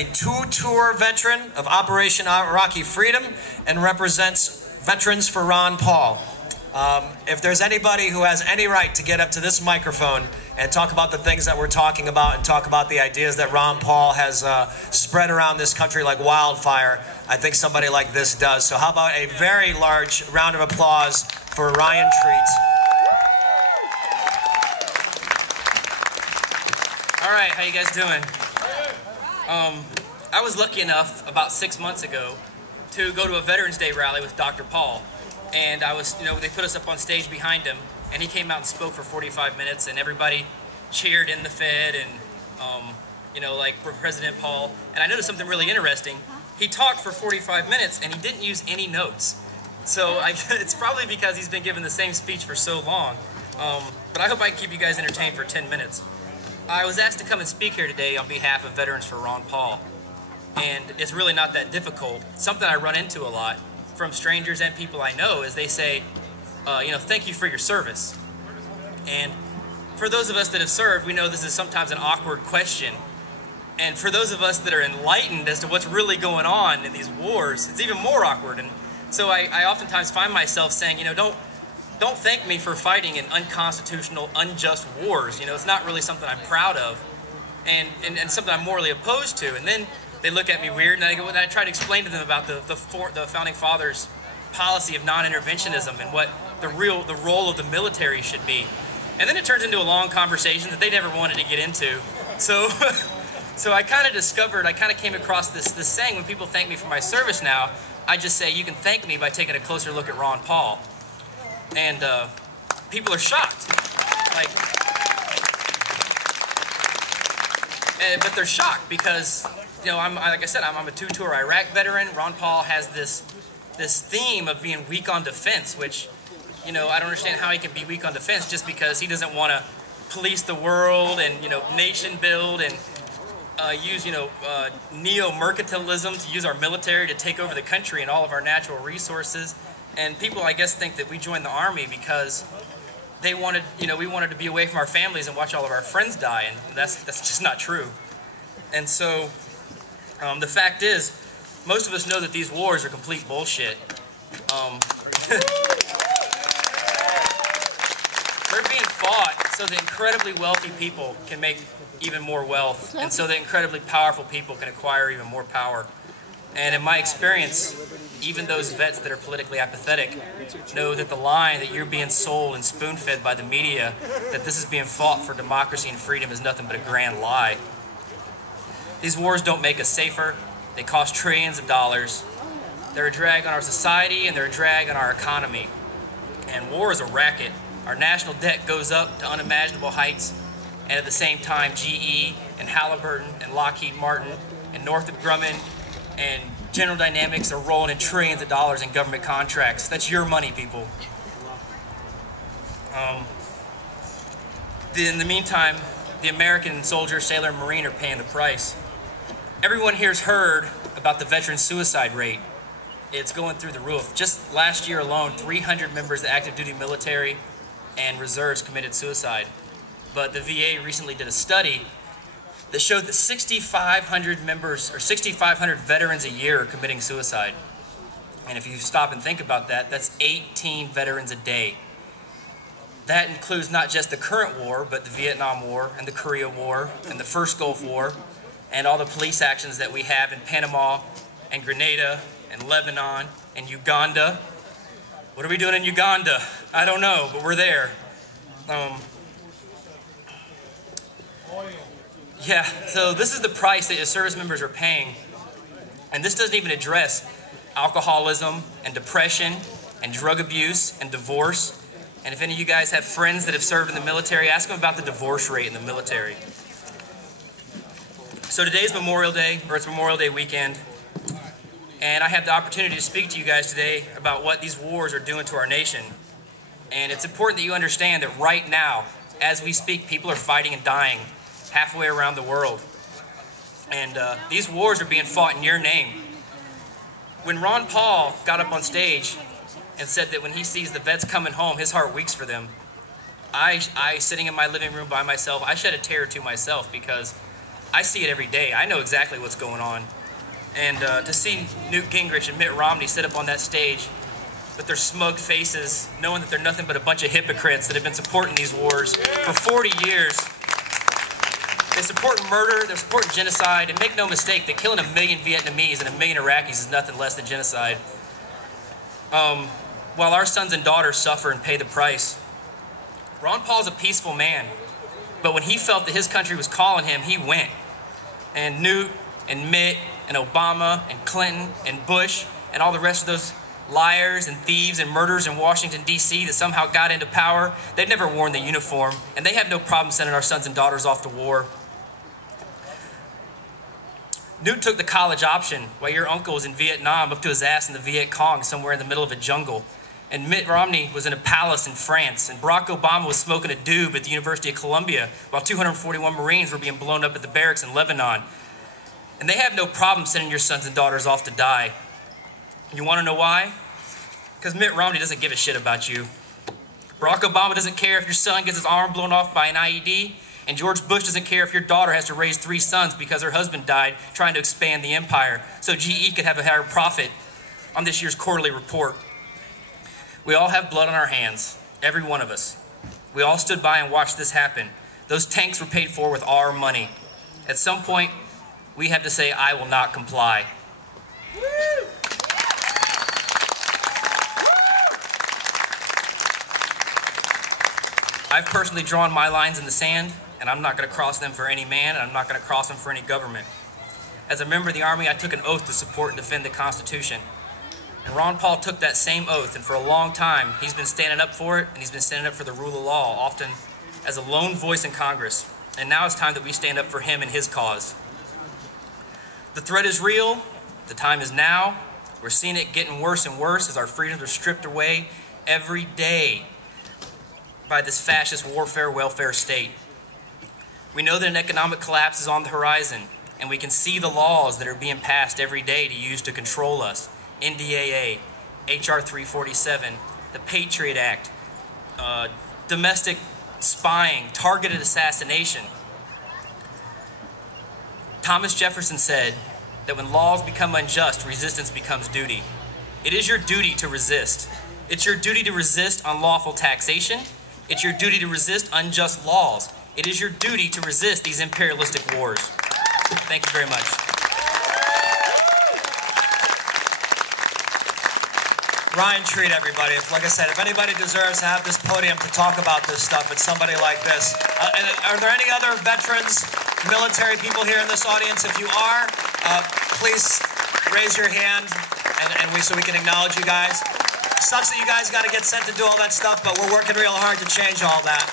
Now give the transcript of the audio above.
A two-tour veteran of Operation Iraqi Freedom and represents Veterans for Ron Paul. If there's anybody who has any right to get up to this microphone and talk about the things that we're talking about and talk about the ideas that Ron Paul has spread around this country like wildfire, I think somebody like this does. So how about a very large round of applause for Ryan Treat. All right, how you guys doing? I was lucky enough about 6 months ago to go to a Veterans Day rally with Dr. Paul, and they put us up on stage behind him, and he came out and spoke for 45 minutes, and everybody cheered in the Fed, and like for President Paul. And I noticed something really interesting. He talked for 45 minutes, and he didn't use any notes. So it's probably because he's been giving the same speech for so long. But I hope I can keep you guys entertained for 10 minutes. I was asked to come and speak here today on behalf of Veterans for Ron Paul. And it's really not that difficult. Something I run into a lot from strangers and people I know is they say, thank you for your service. And for those of us that have served, we know this is sometimes an awkward question. And for those of us that are enlightened as to what's really going on in these wars, it's even more awkward. And so I oftentimes find myself saying, don't thank me for fighting in unconstitutional, unjust wars. It's not really something I'm proud of and something I'm morally opposed to. And then they look at me weird, and I try to explain to them about the Founding Fathers' policy of non-interventionism and what the role of the military should be. And then it turns into a long conversation that they never wanted to get into. So I kind of came across this saying, when people thank me for my service now, I just say, you can thank me by taking a closer look at Ron Paul. And people are shocked. But they're shocked because, like I said, I'm a two-tour Iraq veteran. Ron Paul has this theme of being weak on defense, which, I don't understand how he can be weak on defense just because he doesn't want to police the world and, nation build and use, neo-mercantilism to use our military to take over the country and all of our natural resources. And people, I guess, think that we joined the Army because they wanted, we wanted to be away from our families and watch all of our friends die, and that's just not true. And so, the fact is, most of us know that these wars are complete bullshit. They're being fought so that incredibly wealthy people can make even more wealth, and so that incredibly powerful people can acquire even more power. And in my experience, even those vets that are politically apathetic know that the line that you're being sold and spoon-fed by the media, that this is being fought for democracy and freedom, is nothing but a grand lie. These wars don't make us safer. They cost trillions of dollars. They're a drag on our society, and they're a drag on our economy. And war is a racket. Our national debt goes up to unimaginable heights, and at the same time, GE and Halliburton and Lockheed Martin and Northrop Grumman and General Dynamics are rolling in trillions of dollars in government contracts. That's your money, people. In the meantime, the American soldier, sailor, and Marine are paying the price. Everyone here's heard about the veteran suicide rate. It's going through the roof. Just last year alone, 300 members of the active duty military and reserves committed suicide. But the VA recently did a study that showed that 6,500 members, or 6,500 veterans a year are committing suicide. And if you stop and think about that, that's 18 veterans a day. That includes not just the current war, but the Vietnam War, and the Korea War, and the first Gulf War, and all the police actions that we have in Panama, and Grenada, and Lebanon, and Uganda. What are we doing in Uganda? I don't know, but we're there. Yeah, so this is the price that your service members are paying. And this doesn't even address alcoholism and depression and drug abuse and divorce. And if any of you guys have friends that have served in the military, ask them about the divorce rate in the military. So today's Memorial Day, or it's Memorial Day weekend, and I have the opportunity to speak to you guys today about what these wars are doing to our nation. And it's important that you understand that right now, as we speak, people are fighting and dying halfway around the world. And these wars are being fought in your name. When Ron Paul got up on stage and said that when he sees the vets coming home, his heart weeps for them, I sitting in my living room by myself, I shed a tear or two myself, because I see it every day. I know exactly what's going on. And to see Newt Gingrich and Mitt Romney sit up on that stage with their smug faces, knowing that they're nothing but a bunch of hypocrites that have been supporting these wars for 40 years. They support murder, they're supporting genocide, and make no mistake, that killing 1 million Vietnamese and 1 million Iraqis is nothing less than genocide. While our sons and daughters suffer and pay the price. Ron Paul's a peaceful man, but when he felt that his country was calling him, he went. And Newt and Mitt and Obama and Clinton and Bush and all the rest of those liars and thieves and murderers in Washington, D.C. that somehow got into power, they've never worn the uniform, and they have no problem sending our sons and daughters off to war. Newt took the college option while your uncle was in Vietnam, up to his ass in the Viet Cong somewhere in the middle of a jungle. And Mitt Romney was in a palace in France, and Barack Obama was smoking a doob at the University of Columbia while 241 Marines were being blown up at the barracks in Lebanon. And they have no problem sending your sons and daughters off to die. You want to know why? Because Mitt Romney doesn't give a shit about you. Barack Obama doesn't care if your son gets his arm blown off by an IED, and George Bush doesn't care if your daughter has to raise 3 sons because her husband died trying to expand the empire so GE could have a higher profit on this year's quarterly report. We all have blood on our hands, every one of us. We all stood by and watched this happen. Those tanks were paid for with our money. At some point, we have to say, I will not comply. I've personally drawn my lines in the sand, and I'm not going to cross them for any man, and I'm not going to cross them for any government. As a member of the Army, I took an oath to support and defend the Constitution. And Ron Paul took that same oath, and for a long time, he's been standing up for it, and he's been standing up for the rule of law, often as a lone voice in Congress. And now it's time that we stand up for him and his cause. The threat is real. The time is now. We're seeing it getting worse and worse as our freedoms are stripped away every day by this fascist warfare welfare state. We know that an economic collapse is on the horizon, and we can see the laws that are being passed every day to use to control us. NDAA, HR 347, the Patriot Act, domestic spying, targeted assassination. Thomas Jefferson said that when laws become unjust, resistance becomes duty. It is your duty to resist. It's your duty to resist unlawful taxation. It's your duty to resist unjust laws. It is your duty to resist these imperialistic wars. Thank you very much. Ryan Treat, everybody. Like I said, if anybody deserves to have this podium to talk about this stuff, it's somebody like this. And are there any other veterans, military people here in this audience? If you are, please raise your hand so we can acknowledge you guys. Sucks that you guys got to get sent to do all that stuff, but we're working real hard to change all that.